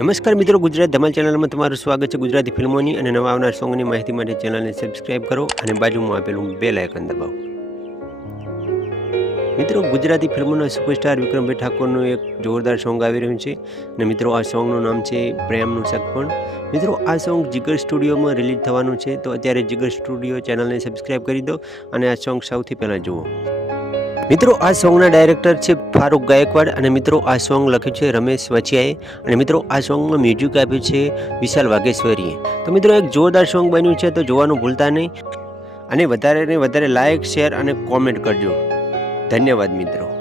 નમસ્કાર મિત્રો, ગુજરાત ધમાલ ચેનલમાં તમારું સ્વાગત છે ગુજરાતી ફિલ્મોની અને નવા આવનાર સોંગની માહિતી માટે ચેનલને સબસ્ક્રાઈબ કરો અને બાજુમાં આપેલું બે લાયકન દબાવો. મિત્રો, ગુજરાતી ફિલ્મોના સુપરસ્ટાર વિક્રમભાઈ ઠાકોરનું એક જોરદાર સોંગ આવી રહ્યું છે અને મિત્રો, આ સોંગનું નામ છે પ્રેમનું સગપણ. મિત્રો, આ સોંગ જીગર સ્ટુડિયોમાં રિલીઝ થવાનું છે, તો અત્યારે જીગર સ્ટુડિયો ચેનલને સબસ્ક્રાઇબ કરી દો અને આ સોંગ સૌથી પહેલાં જુઓ. મિત્રો, આ સોંગના ડાયરેક્ટર છે ફારૂક ગાયકવાડ અને મિત્રો, આ સોંગ લખ્યું છે રમેશ વચિયાએ અને મિત્રો, આ સોંગમાં મ્યુઝિક આપ્યું છે વિશાલ વાઘેશ્વરીએ. તો મિત્રો, એક જોરદાર સોંગ બન્યું છે, તો જોવાનું ભૂલતા નહીં. અને વધારે ને વધારે લાઇક શેર અને કોમેન્ટ કરજો. ધન્યવાદ મિત્રો.